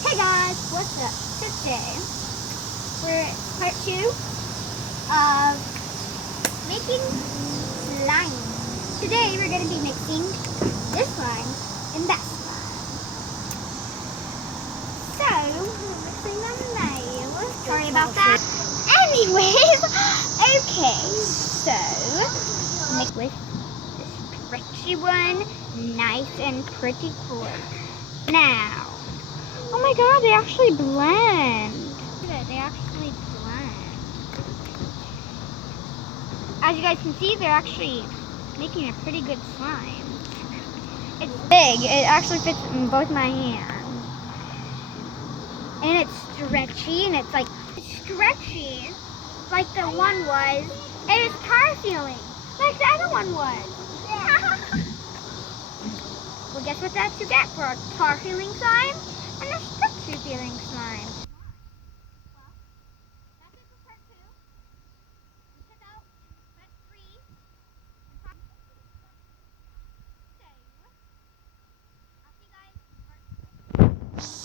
Hey guys, what's up? Today we're part 2 of making slime. Today we're going to be mixing this slime and that slime. So, we're mixing them now. Sorry about that. Anyways, okay, so mix with this stretchy one, nice and pretty cool. Now, oh my god, they actually blend. Look at it, they actually blend. As you guys can see, they're actually making a pretty good slime. It's big. It actually fits in both my hands. And it's stretchy, and it's stretchy like the one was. And it's tar feeling like the other one was. Well, guess what that's to get for a tar feeling slime and a